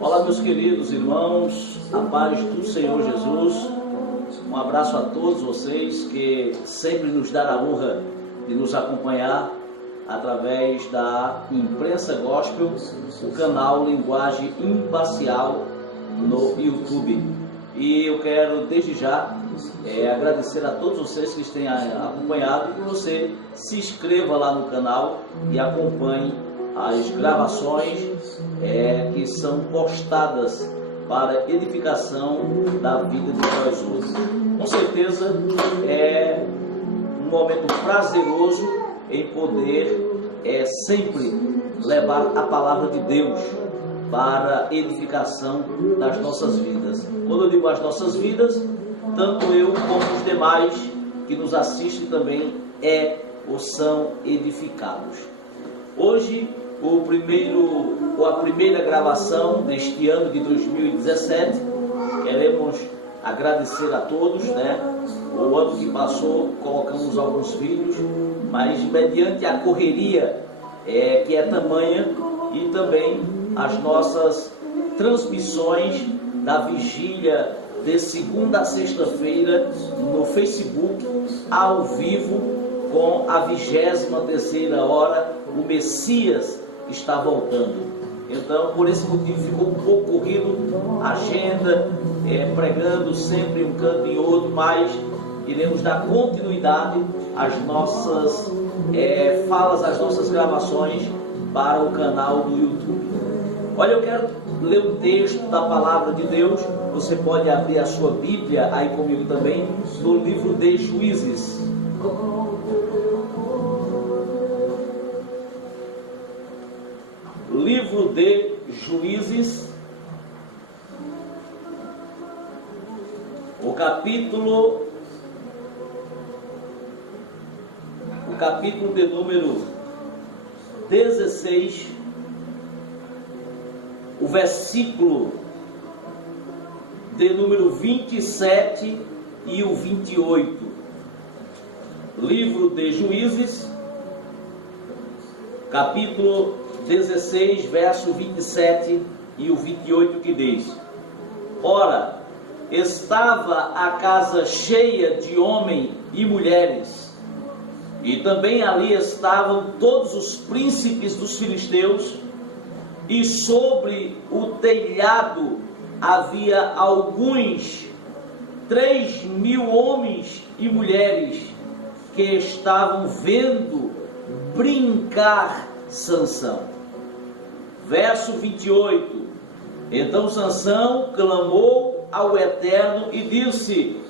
Olá, meus queridos irmãos, a paz do Senhor Jesus. Um abraço a todos vocês que sempre nos dão a honra de nos acompanhar através da Imprensa Gospel, o canal Linguagem Imparcial no YouTube. E eu quero desde já agradecer a todos vocês que têm acompanhado, e que você se inscreva lá no canal e acompanhe as gravações que são postadas para edificação da vida de nós outros. Com certeza é um momento prazeroso em poder sempre levar a palavra de Deus para edificação das nossas vidas. Quando eu digo as nossas vidas, tanto eu como os demais que nos assistem também ou são edificados. Hoje, a primeira gravação deste ano de 2017, queremos agradecer a todos, O ano que passou colocamos alguns vídeos, mas mediante a correria que é tamanha, e também as nossas transmissões da vigília de segunda a sexta-feira no Facebook, ao vivo, com a 23ª hora, o Messias está voltando. Então, por esse motivo, ficou um pouco corrido a agenda, pregando sempre um canto e outro, mas iremos dar continuidade às nossas falas, às nossas gravações para o canal do YouTube. Olha, eu quero ler um texto da Palavra de Deus. Você pode abrir a sua Bíblia aí comigo também, no livro de Juízes. Livro de Juízes, o capítulo de número 16, o versículo de número 27 e o 28. Livro de Juízes, capítulo 16, verso 27 e o 28, que diz: Ora, estava a casa cheia de homens e mulheres, e também ali estavam todos os príncipes dos filisteus, e sobre o telhado havia alguns 3.000 homens e mulheres que estavam vendo brincar Sansão. Verso 28. Então Sansão clamou ao Eterno e disse: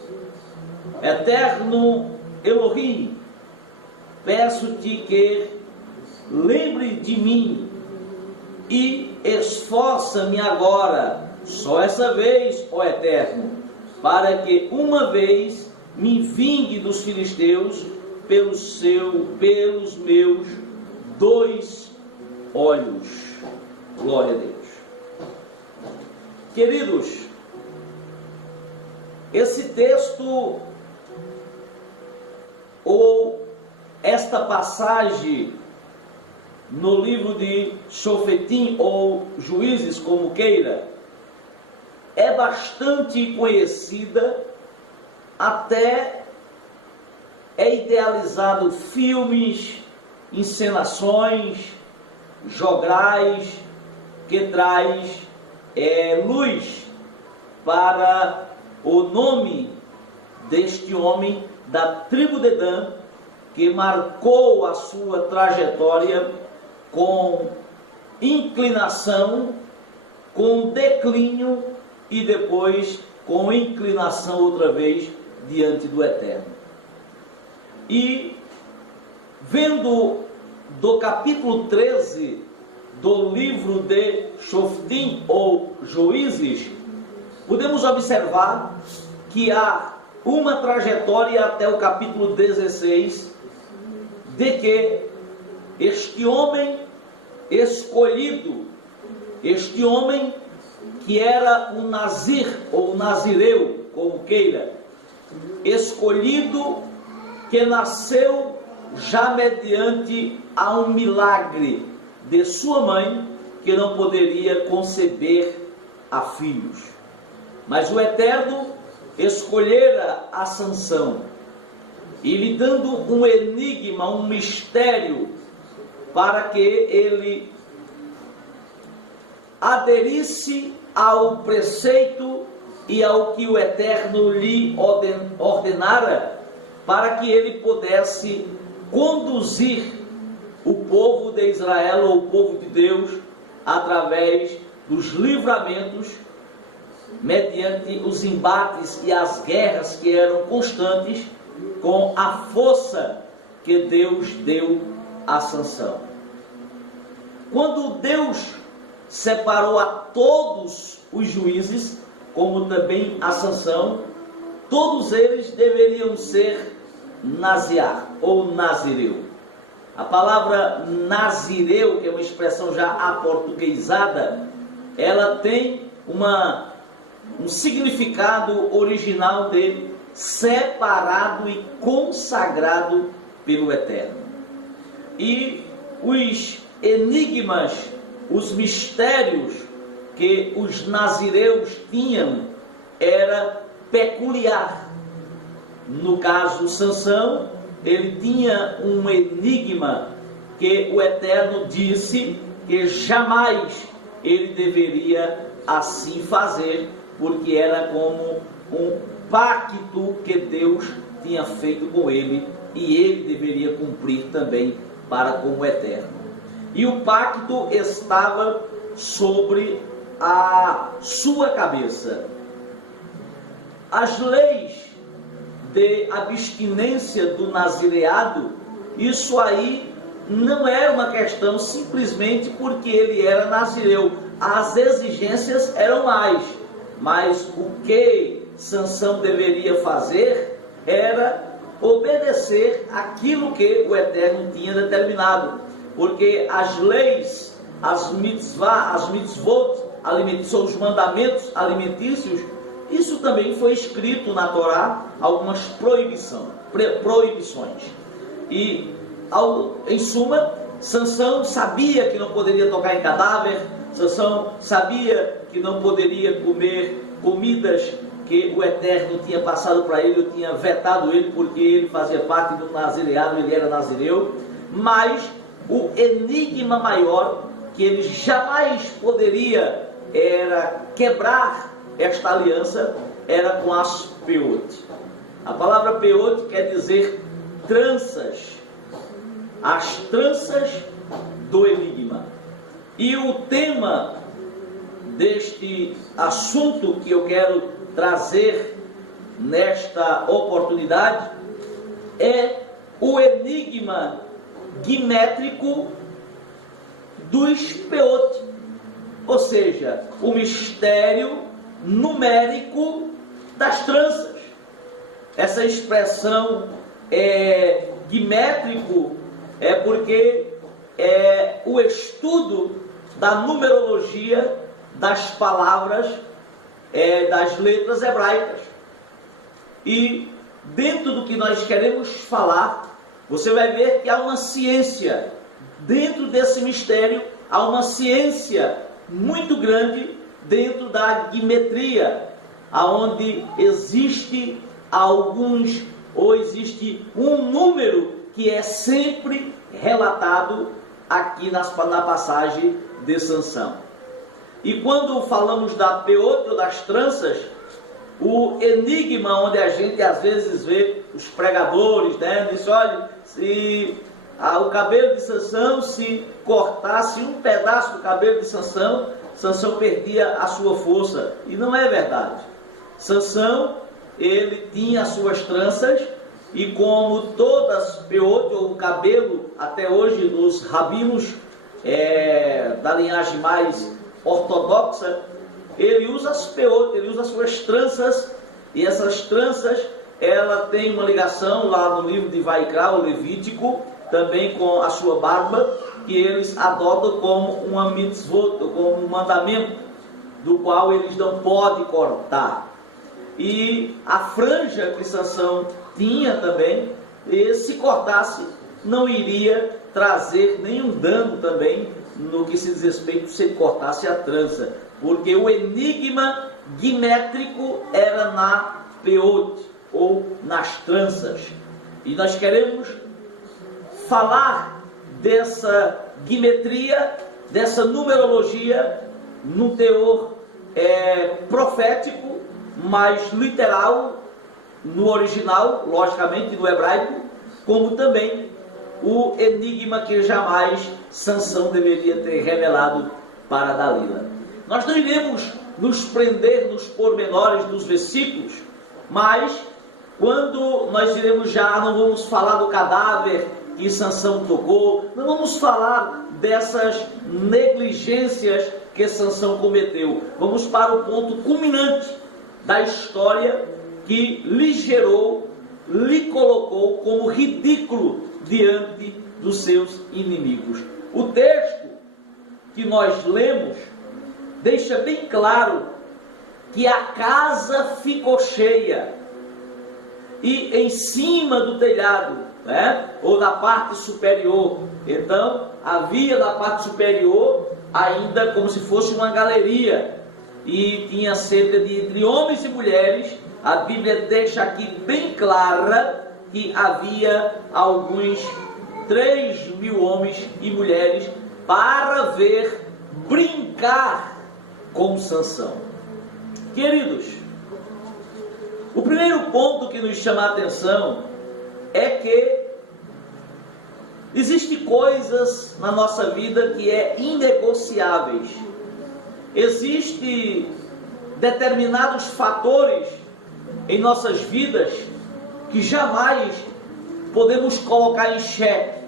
Eterno Elohim, peço-te que lembre de mim e esforça-me agora, só essa vez, ó Eterno, para que uma vez me vingue dos filisteus pelos meus 2 olhos. Glória a Deus. Queridos, esse texto, ou esta passagem no livro de Shofetim, ou Juízes, como queira, é bastante conhecida, até é idealizado filmes, encenações, jograis, que traz luz para o nome deste homem da tribo de Dan, que marcou a sua trajetória com inclinação, com declínio e depois com inclinação outra vez diante do Eterno. E vendo do capítulo 13 do livro de Shoftim, ou Juízes, podemos observar que há uma trajetória até o capítulo 16, de que este homem escolhido, este homem que era o Nazir, ou Nazireu, como queira, escolhido, que nasceu já mediante a um milagre de sua mãe, que não poderia conceber a filhos. Mas o Eterno escolhera a Sansão e lhe dando um enigma, um mistério, para que ele aderisse ao preceito e ao que o Eterno lhe ordenara, para que ele pudesse conduzir o povo de Israel, ou o povo de Deus, através dos livramentos, mediante os embates e as guerras que eram constantes, com a força que Deus deu a Sansão. Quando Deus separou a todos os juízes, como também a Sansão, todos eles deveriam ser naziar ou nazireu. A palavra nazireu, que é uma expressão já aportuguesada, ela tem um significado original de separado e consagrado pelo Eterno. E os enigmas, os mistérios que os nazireus tinham era peculiar. No caso Sansão, ele tinha um enigma que o Eterno disse que jamais ele deveria assim fazer, porque era como um pacto que Deus tinha feito com ele, e ele deveria cumprir também para com o Eterno. E o pacto estava sobre a sua cabeça. As leis de abstinência do nazireado, isso aí não era uma questão simplesmente porque ele era nazireu. As exigências eram mais, mas o que Sansão deveria fazer era obedecer aquilo que o Eterno tinha determinado, porque as leis, as mitzvot alimentícios, os mandamentos alimentícios, isso também foi escrito na Torá, algumas proibições. E, em suma, Sansão sabia que não poderia tocar em cadáver, Sansão sabia que não poderia comer comidas que o Eterno tinha passado para ele, eu tinha vetado ele, porque ele fazia parte do nazireado, ele era nazireu. Mas o enigma maior que ele jamais poderia era quebrar esta aliança era com as peote. A palavra peote quer dizer tranças, as tranças do enigma. E o tema deste assunto que eu quero trazer nesta oportunidade é o enigma guimétrico dos peote, ou seja, o mistério numérico das tranças. Essa expressão guimétrico é porque é o estudo da numerologia das palavras, das letras hebraicas. E dentro do que nós queremos falar, você vai ver que há uma ciência dentro desse mistério, há uma ciência muito grande dentro da guimetria, aonde existe existe um número que é sempre relatado aqui na passagem de Sansão. E quando falamos da peote, das tranças, o enigma onde a gente às vezes vê os pregadores, né, diz, olha, se o cabelo de Sansão, se cortasse um pedaço do cabelo de Sansão, Sansão perdia a sua força. E não é verdade. Sansão, ele tinha as suas tranças, e como todas peote, ou cabelo, até hoje nos rabinos da linhagem mais ortodoxa, ele usa as peote, ele usa as suas tranças, e essas tranças, ela tem uma ligação lá no livro de Vaikra, o Levítico, também com a sua barba, que eles adotam como uma mitzvot, como um mandamento, do qual eles não podem cortar. E a franja que Sansão tinha também, e se cortasse, não iria trazer nenhum dano também, no que se diz respeito se ele cortasse a trança. porque o enigma guimétrico era na peote, ou nas tranças. E nós queremos falar dessa guimetria, dessa numerologia, num teor profético, mas literal, no original, logicamente, no hebraico, como também o enigma que jamais Sansão deveria ter revelado para Dalila. Nós não iremos nos prender nos pormenores dos versículos, mas quando nós iremos já, não vamos falar do cadáver que Sansão tocou, não vamos falar dessas negligências que Sansão cometeu. Vamos para o ponto culminante da história que lhe gerou, lhe colocou como ridículo diante dos seus inimigos. O texto que nós lemos deixa bem claro que a casa ficou cheia e em cima do telhado, ou na parte superior. Então havia na parte superior ainda como se fosse uma galeria, e tinha cerca de entre homens e mulheres. A Bíblia deixa aqui bem clara que havia alguns 3.000 homens e mulheres para ver brincar com Sansão. Queridos, o primeiro ponto que nos chama a atenção é que existem coisas na nossa vida que é inegociáveis. Existem determinados fatores em nossas vidas que jamais podemos colocar em xeque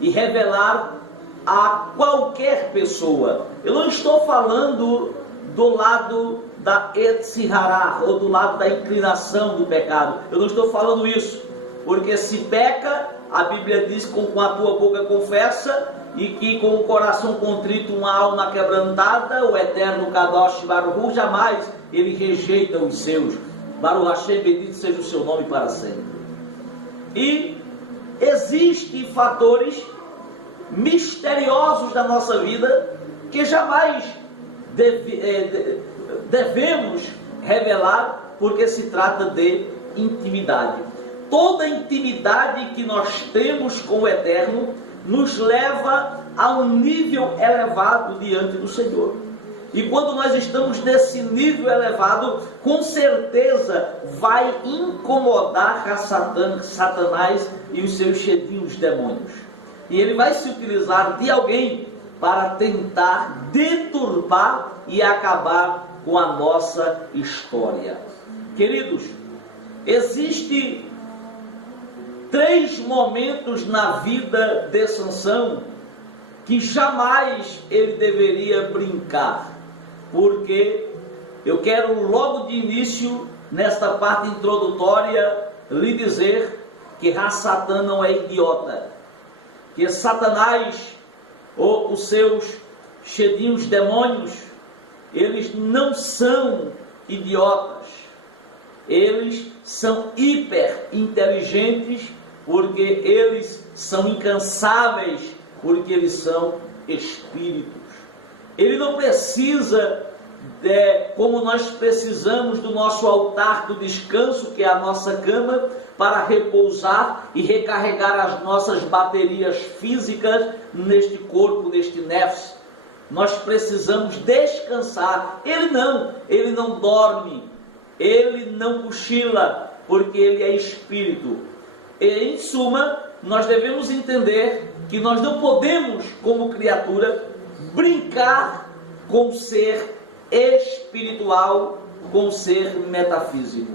e revelar a qualquer pessoa. Eu não estou falando do lado da Etzirará, ou do lado da inclinação do pecado. Eu não estou falando isso, porque se peca, a Bíblia diz que com a tua boca confessa, e que com o coração contrito, uma alma quebrantada, o eterno Kadosh Baruch Hu, jamais ele rejeita os seus. Baruch Hashem, bendito seja o seu nome para sempre. E existem fatores misteriosos da nossa vida que jamais devemos revelar, porque se trata de intimidade. Toda intimidade que nós temos com o Eterno nos leva a um nível elevado diante do Senhor. E quando nós estamos nesse nível elevado, com certeza vai incomodar a Satanás e os seus chedinhos demônios. E ele vai se utilizar de alguém para tentar deturpar e acabar com a nossa história. Queridos, existem 3 momentos na vida de Sansão que jamais ele deveria brincar, porque eu quero logo de início, nesta parte introdutória, lhe dizer que Satã não é idiota, que Satanás ou os seus chedinhos demônios, eles não são idiotas, eles são hiper inteligentes, porque eles são incansáveis, porque eles são espíritos. Ele não precisa, como nós precisamos do nosso altar do descanso, que é a nossa cama, para repousar e recarregar as nossas baterias físicas neste corpo, neste nefs. Nós precisamos descansar. Ele não dorme, ele não cochila, porque ele é espírito. E em suma, nós devemos entender que nós não podemos, como criatura, brincar com o ser espiritual, com o ser metafísico,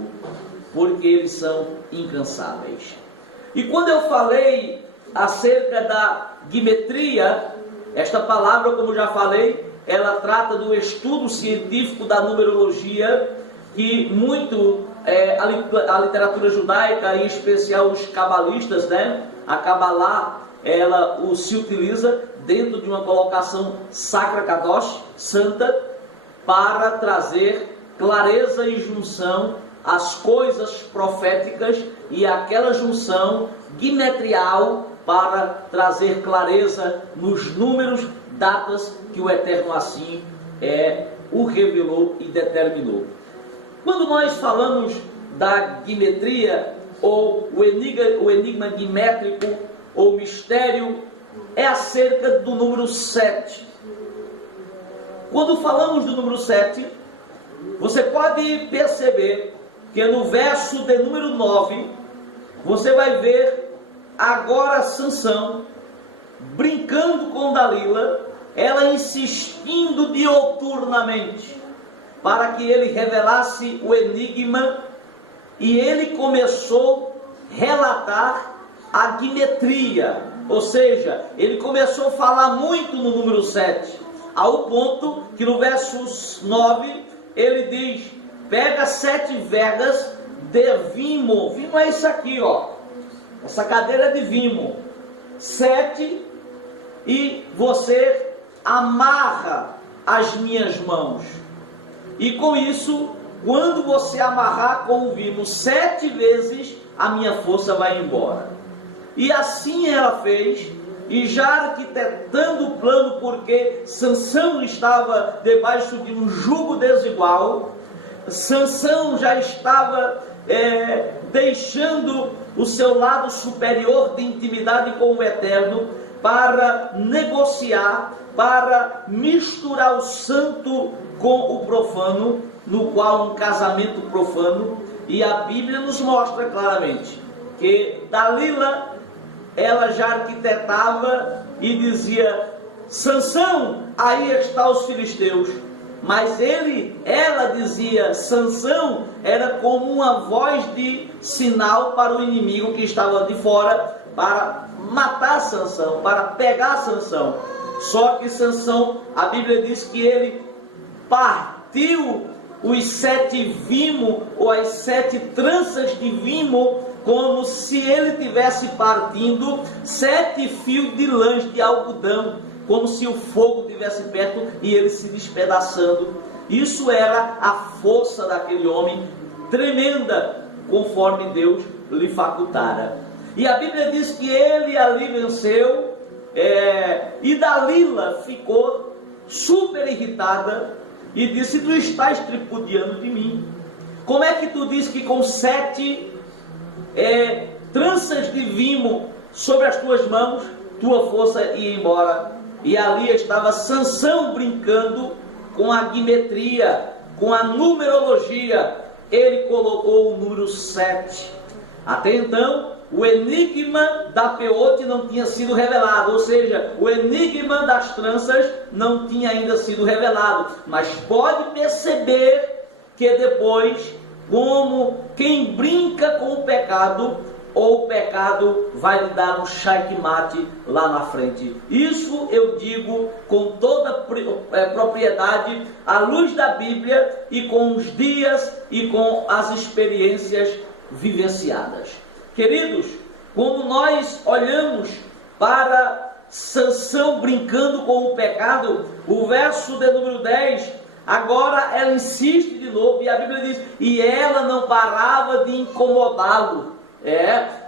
porque eles são incansáveis. E quando eu falei acerca da guimetria, esta palavra, como já falei, ela trata do estudo científico da numerologia, que muito a literatura judaica, em especial os cabalistas, a Kabbalah, ela se utiliza dentro de uma colocação sacra kadosh, santa, para trazer clareza e junção às coisas proféticas, e aquela junção guimetrial para trazer clareza nos números, datas que o Eterno assim o revelou e determinou. Quando nós falamos da gimetria, ou o enigma gimétrico, ou mistério, é acerca do número 7. Quando falamos do número 7, você pode perceber que no verso de número 9, você vai ver agora Sansão brincando com Dalila, ela insistindo dioturnamente para que ele revelasse o enigma, e ele começou a relatar a gimetria, ou seja, ele começou a falar muito no número 7, ao ponto que no verso 9 ele diz: pega 7 vergas de vimo. Vimo é isso aqui, ó. Essa cadeira é de vimo. 7, e você amarra as minhas mãos. E com isso, quando você amarrar com o vimo 7 vezes, a minha força vai embora. E assim ela fez, e já arquitetando o plano, porque Sansão estava debaixo de um jugo desigual, Sansão já estava deixando o seu lado superior de intimidade com o Eterno, para negociar, para misturar o santo com o profano, no qual um casamento profano. E a Bíblia nos mostra claramente que Dalila, ela já arquitetava e dizia: Sansão, aí está os filisteus. Mas ela dizia Sansão, era como uma voz de sinal para o inimigo que estava de fora, para matar Sansão, para pegar Sansão. Só que Sansão, a Bíblia diz que ele partiu os 7 vimo, ou as 7 tranças de vimo, como se ele tivesse partindo 7 fios de lãs de algodão, como se o fogo estivesse perto e ele se despedaçando. Isso era a força daquele homem, tremenda, conforme Deus lhe facultara. E a Bíblia diz que ele ali venceu, e Dalila ficou super irritada e disse: tu estás tripudiando de mim. Como é que tu diz que com 7 tranças de vimo sobre as tuas mãos, tua força ia embora? E ali estava Sansão brincando com a gimetria, com a numerologia. Ele colocou o número 7. Até então, o enigma da peote não tinha sido revelado, ou seja, o enigma das tranças não tinha ainda sido revelado. Mas pode perceber que depois, como quem brinca com o pecado, ou o pecado vai lhe dar um checkmate lá na frente. Isso eu digo com toda propriedade, à luz da Bíblia e com os dias e com as experiências vivenciadas. Queridos, quando nós olhamos para Sansão brincando com o pecado, o verso de número 10, agora ela insiste de novo, e a Bíblia diz: e ela não parava de incomodá-lo.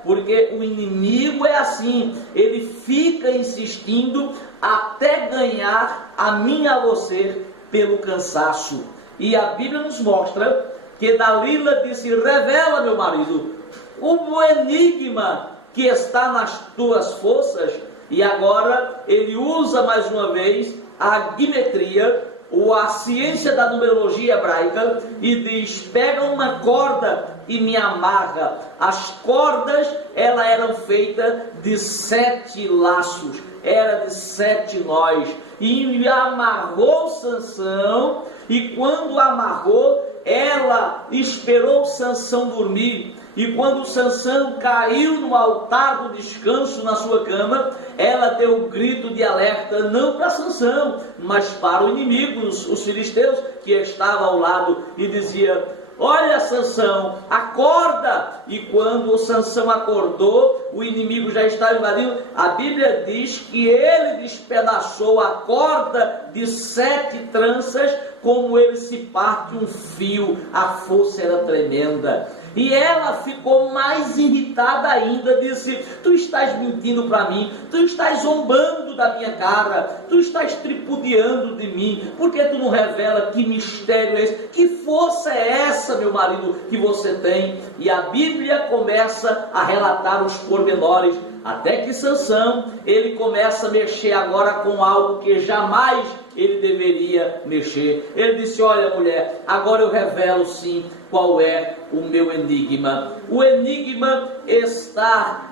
Porque o inimigo é assim, ele fica insistindo até ganhar a mim e a você pelo cansaço. E a Bíblia nos mostra que Dalila disse: revela, meu marido, o enigma que está nas tuas forças. E agora ele usa mais uma vez a gimetria, ou a ciência da numerologia hebraica, e diz: pega uma corda e me amarra. As cordas, elas eram feitas de 7 laços, era de 7 nós, e amarrou Sansão. E quando amarrou, ela esperou Sansão dormir. E quando Sansão caiu no altar do descanso na sua cama, ela deu um grito de alerta, não para Sansão, mas para o inimigo, os filisteus, que estava ao lado, e dizia: olha, Sansão, acorda! E quando Sansão acordou, o inimigo já estava invadindo. A Bíblia diz que ele despedaçou a corda de 7 tranças, como ele se parte um fio. A força era tremenda. E ela ficou mais irritada ainda, disse: tu estás mentindo para mim, tu estás zombando rindo da minha cara, tu estás tripudiando de mim, porque tu não revela que mistério é esse, que força é essa, meu marido, que você tem? E a Bíblia começa a relatar os pormenores, até que Sansão, ele começa a mexer agora com algo que jamais ele deveria mexer. Ele disse: olha, mulher, agora eu revelo sim qual é o meu enigma. O enigma está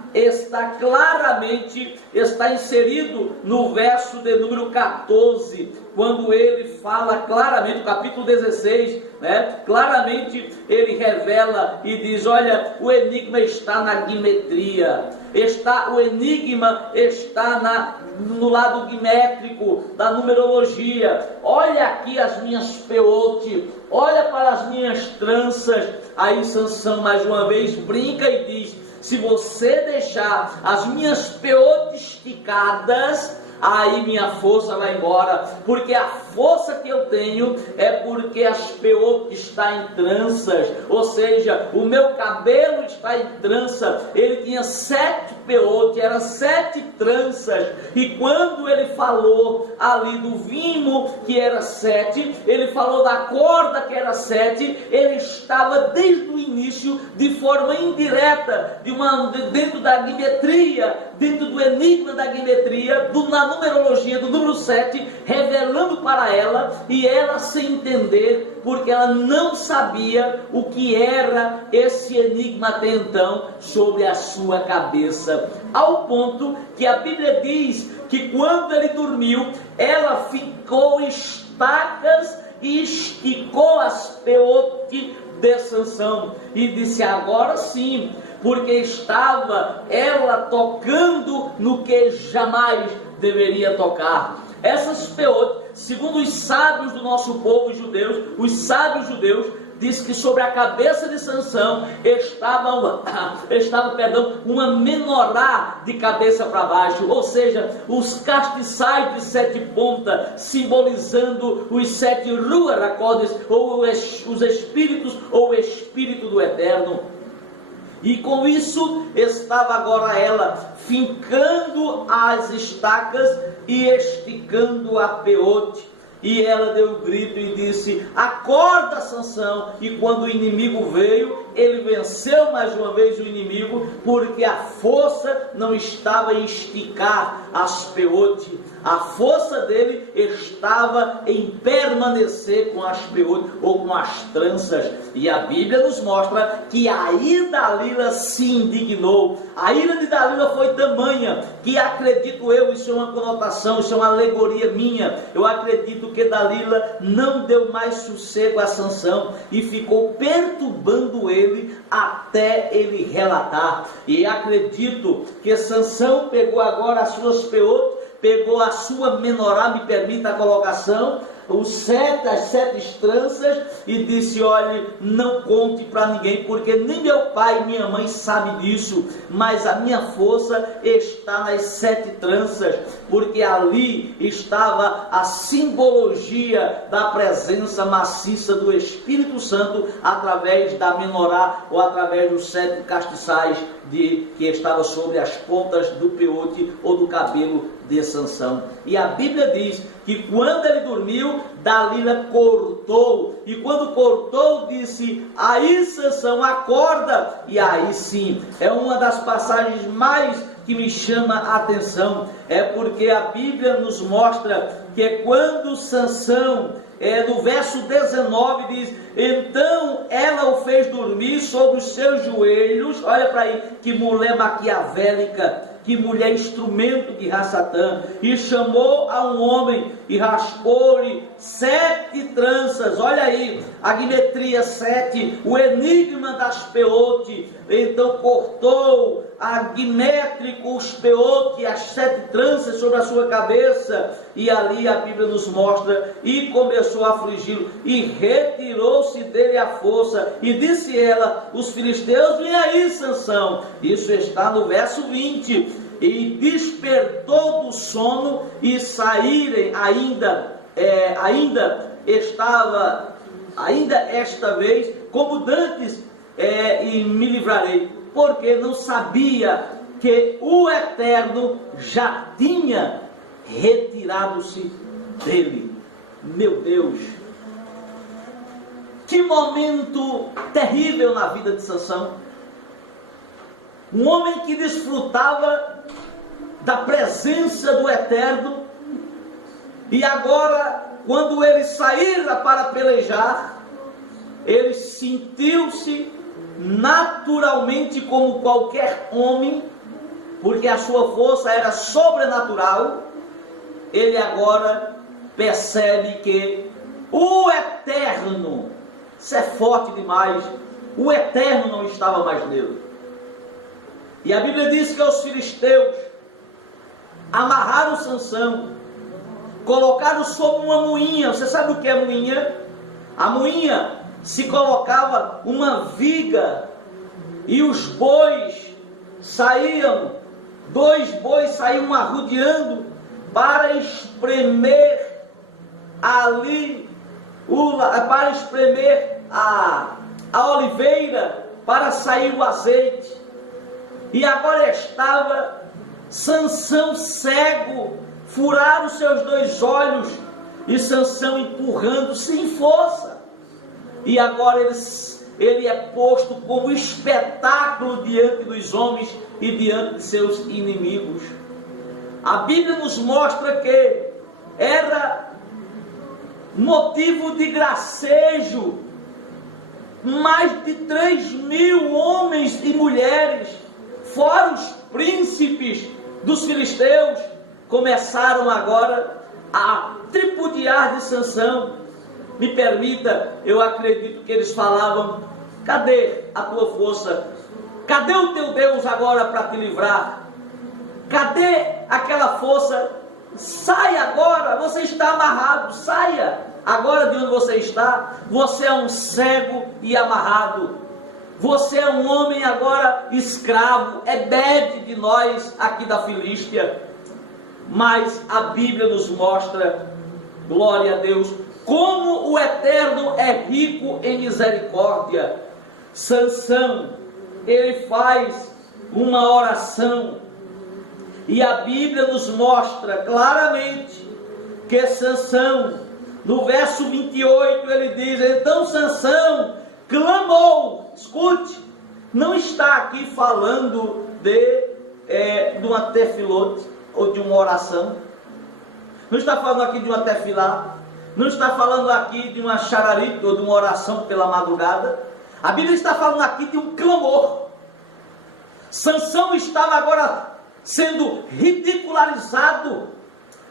claramente, está inserido no verso de número 14, quando ele fala claramente, capítulo 16, claramente ele revela e diz: olha, o enigma está na guimetria, o enigma está no lado guimétrico da numerologia. Olha aqui as minhas peote, olha para as minhas tranças. Aí Sansão mais uma vez brinca e diz: se você deixar as minhas peotes esticadas, aí minha força vai embora, porque a força que eu tenho é porque as peotes está em tranças, ou seja, o meu cabelo está em trança. Ele tinha 7 peotes, eram 7 tranças, e quando ele falou ali do vimo que era 7, ele falou da corda que era 7, ele estava desde o início, de forma indireta, dentro da guimetria, dentro do enigma da guimetria, na numerologia do número 7, revelando para ela, e ela sem entender, porque ela não sabia o que era esse enigma até então sobre a sua cabeça, ao ponto que a Bíblia diz que quando ele dormiu, ela ficou estacas e esticou as peotes de Sansão, e disse: agora sim, porque estava ela tocando no que jamais deveria tocar. Essas peotes, segundo os sábios do nosso povo judeus, os sábios judeus, diz que sobre a cabeça de Sansão estava uma menorá de cabeça para baixo, ou seja, os castiçais de 7 pontas, simbolizando os 7 ruach hakodesh, ou os espíritos, ou o Espírito do Eterno. E com isso estava agora ela fincando as estacas e esticando a peote. E ela deu um grito e disse: acorda, Sansão. E quando o inimigo veio, ele venceu mais uma vez o inimigo, porque a força não estava em esticar as peotes, a força dele estava em permanecer com as peotes ou com as tranças. E a Bíblia nos mostra que a ira de Dalila se indignou. A ira de Dalila foi tamanha que, acredito eu, isso é uma conotação, isso é uma alegoria minha, eu acredito que Dalila não deu mais sossego a Sansão e ficou perturbando ele até ele relatar. E acredito que Sansão pegou agora as suas peotes, pegou a sua menorá, me permita a colocação, as 7 tranças, e disse: olhe, não conte para ninguém, porque nem meu pai e minha mãe sabem disso, mas a minha força está nas 7 tranças, porque ali estava a simbologia da presença maciça do Espírito Santo, através da menorá, ou através dos 7 castiçais que estava sobre as pontas do peote ou do cabelo de Sansão. E a Bíblia diz que quando ele dormiu, Dalila cortou, e quando cortou, disse: aí Sansão, acorda. E aí sim, é uma das passagens mais que me chama a atenção, é porque a Bíblia nos mostra que quando Sansão, no verso 19 diz: então ela o fez dormir sobre os seus joelhos. Olha para aí, que mulher maquiavélica, que mulher instrumento de Ra-Satã, e chamou a um homem e raspou-lhe 7 tranças. Olha aí, a guimetria 7, o enigma das peotes. Então cortou a guimétrico os peotes, as 7 tranças sobre a sua cabeça, e ali a Bíblia nos mostra, e começou a afligi-lo, e retirou-se dele a força, e disse ela: os filisteus, vem aí, Sansão. Isso está no verso 20. E despertou do sono, e saírem ainda esta vez, como dantes, e me livrarei, porque não sabia que o Eterno já tinha retirado-se dele. Meu Deus, que momento terrível na vida de Sansão. Um homem que desfrutava da presença do Eterno, e agora, quando ele saíra para pelejar, ele sentiu-se naturalmente como qualquer homem, porque a sua força era sobrenatural. Ele agora percebe que o Eterno, isso é forte demais, o Eterno não estava mais nele. E a Bíblia diz que os filisteus amarraram Sansão, colocaram sobre uma moinha. Você sabe o que é moinha? A moinha se colocava uma viga e os bois saíam, 2 bois saíam arrodeando para espremer ali, para espremer a oliveira, para sair o azeite. E agora estava Sansão cego, furaram os seus 2 olhos, e Sansão empurrando sem força. E agora ele é posto como espetáculo diante dos homens e diante de seus inimigos. A Bíblia nos mostra que era motivo de gracejo. Mais de 3.000 homens e mulheres, fora os príncipes dos filisteus, começaram agora a tripudiar de Sansão. Me permita, eu acredito que eles falavam: cadê a tua força? Cadê o teu Deus agora para te livrar? Cadê aquela força? Saia agora, você está amarrado, saia agora de onde você está. Você é um cego e amarrado. Você é um homem agora escravo, é bede de nós aqui da Filístia. Mas a Bíblia nos mostra, glória a Deus, como o Eterno é rico em misericórdia. Sansão, ele faz uma oração, e a Bíblia nos mostra claramente que Sansão, no verso 28, ele diz: então Sansão clamou. Escute, não está aqui falando de uma tefilote ou de uma oração, não está falando aqui de uma tefilá, não está falando aqui de uma chararita ou de uma oração pela madrugada. A Bíblia está falando aqui de um clamor. Sansão estava agora sendo ridicularizado,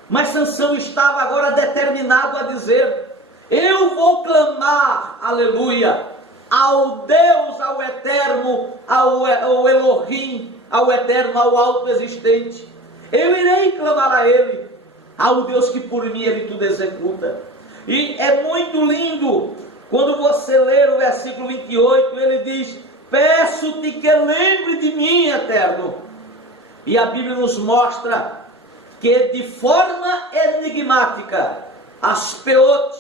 mas Sansão estava agora determinado a dizer: eu vou clamar, aleluia, ao Deus, ao Eterno, ao Elohim, ao Eterno, ao Alto Existente. Eu irei clamar a Ele, ao Deus que por mim Ele tudo executa. E é muito lindo quando você ler o versículo 28, ele diz: peço-te que lembre de mim, Eterno. E a Bíblia nos mostra que de forma enigmática, as peote,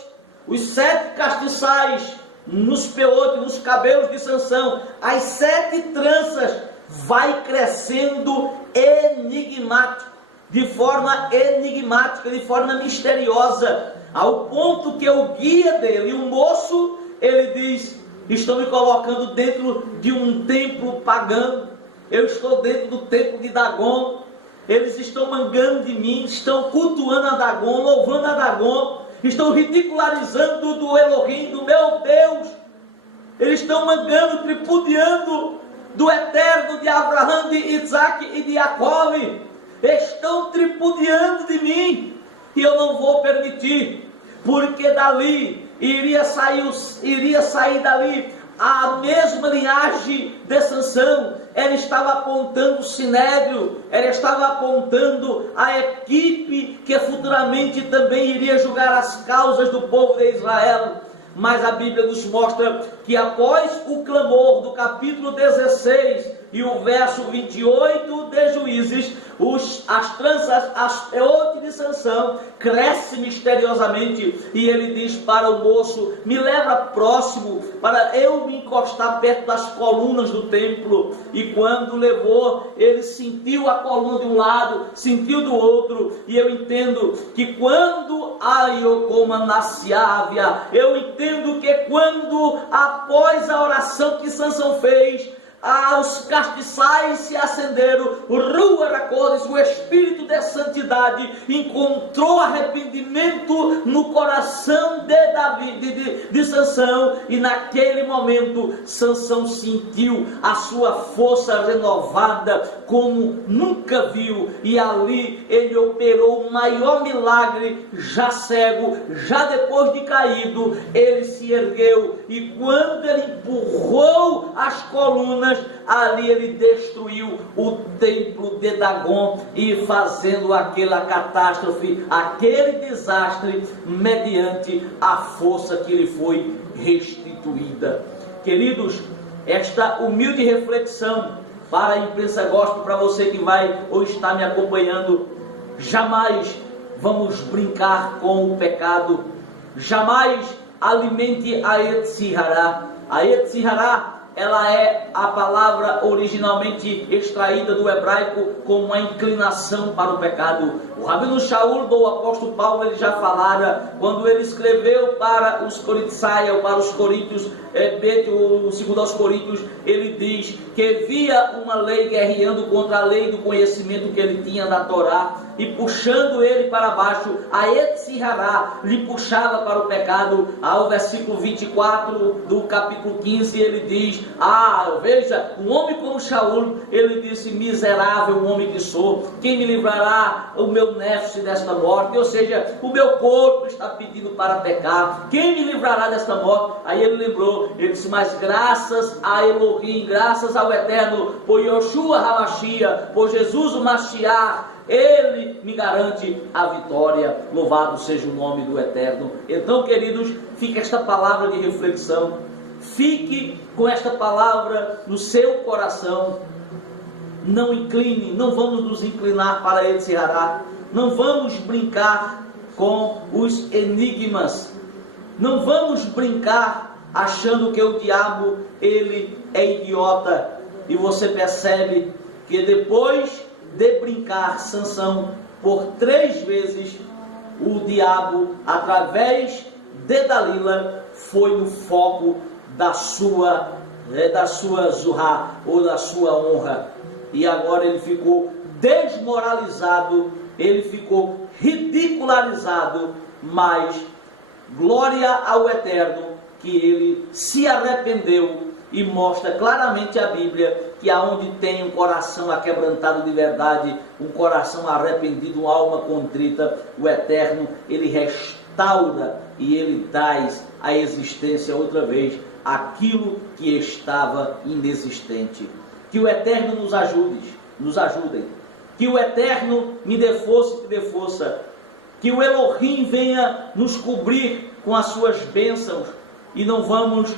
os 7 castiçais nos peote, nos cabelos de Sansão, as 7 tranças, vai crescendo enigmático, de forma enigmática, de forma misteriosa, ao ponto que o guia dele, o moço, ele diz: estão me colocando dentro de um templo pagão, eu estou dentro do templo de Dagon, eles estão mangando de mim, estão cultuando a Dagon, louvando a Dagon, estão ridicularizando do Elohim, do meu Deus, eles estão mangando, tripudiando do Eterno de Abraão, de Isaac e de Jacó, estão tripudiando de mim, e eu não vou permitir, porque dali iria sair dali a mesma linhagem de Sansão. Ela estava apontando o Sinédrio, ela estava apontando a equipe que futuramente também iria julgar as causas do povo de Israel. Mas a Bíblia nos mostra que após o clamor do capítulo 16 e o verso 28 de Juízes, as tranças, as peotes de Sansão cresce misteriosamente, e ele diz para o moço: me leva próximo para eu me encostar perto das colunas do templo. E quando levou, ele sentiu a coluna de um lado, sentiu do outro, e eu entendo que quando eu entendo que quando após a oração que Sansão fez, os castiçais se acenderam, o Espírito de santidade encontrou arrependimento no coração de Sansão, e naquele momento Sansão sentiu a sua força renovada como nunca viu, e ali ele operou o maior milagre. Já cego, já depois de caído, ele se ergueu, e quando ele empurrou as colunas, ali ele destruiu o templo de Dagon, e fazendo aquela catástrofe, aquele desastre, mediante a força que lhe foi restituída. Queridos, esta humilde reflexão para a imprensa gospel, para você que vai ou está me acompanhando: jamais vamos brincar com o pecado, jamais alimente a Yetzirah. A Yetzirah, ela é a palavra originalmente extraída do hebraico como uma inclinação para o pecado. O Rabino Shaul, do apóstolo Paulo, ele já falara, quando ele escreveu para os Corinthians, ou para os Coríntios, segundo aos Coríntios, ele diz que via uma lei guerreando contra a lei do conhecimento que ele tinha da Torá, e puxando ele para baixo, a Yetzirah lhe puxava para o pecado. Ao versículo 24 do capítulo 15, ele diz: veja, um homem como Shaul, ele disse: miserável homem que sou, quem me livrará o meu nefse desta morte? Ou seja, o meu corpo está pedindo para pecar, quem me livrará desta morte? Aí ele lembrou, ele disse: mas graças a Elohim, graças ao Eterno, por Yoshua HaMashiach, por Jesus o Mashiach, ele me garante a vitória. Louvado seja o nome do Eterno. Então, queridos, fica esta palavra de reflexão, fique com esta palavra no seu coração. Não incline, não vamos nos inclinar para Yetzirah, não vamos brincar com os enigmas, não vamos brincar achando que o diabo, ele é idiota. E você percebe que depois de brincar Sansão por 3 vezes, o diabo, através de Dalila, foi no foco da sua zurá, ou da sua honra, e agora ele ficou desmoralizado, ele ficou ridicularizado. Mas glória ao Eterno, que ele se arrependeu, e mostra claramente a Bíblia que aonde tem um coração aquebrantado de verdade, um coração arrependido, uma alma contrita, o Eterno, ele restaura e ele traz à existência outra vez aquilo que estava inexistente. Que o Eterno nos ajude, que o Eterno me dê força e te dê força, que o Elohim venha nos cobrir com as suas bênçãos, e não vamos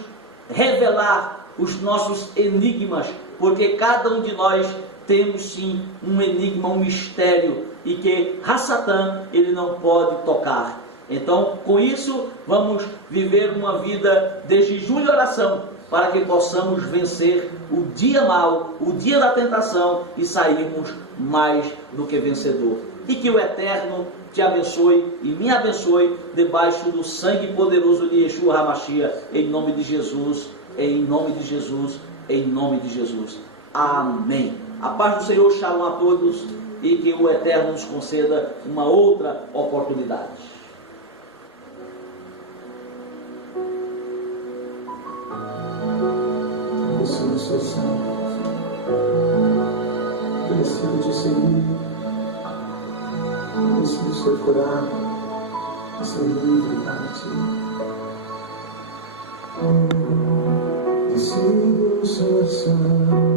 revelar os nossos enigmas, porque cada um de nós temos sim um enigma, um mistério, e que Hassatã, ele não pode tocar. Então, com isso, vamos viver uma vida de jejum e oração, para que possamos vencer o dia mau, o dia da tentação, e sairmos mais do que vencedor. E que o Eterno te abençoe e me abençoe, debaixo do sangue poderoso de Yeshua HaMashiach, em nome de Jesus, em nome de Jesus, em nome de Jesus. Amém. A paz do Senhor, shalom a todos, e que o Eterno nos conceda uma outra oportunidade. Preciso ser santo, preciso de ser livre, preciso ser curado e ser livre para ti. Decido ser santo.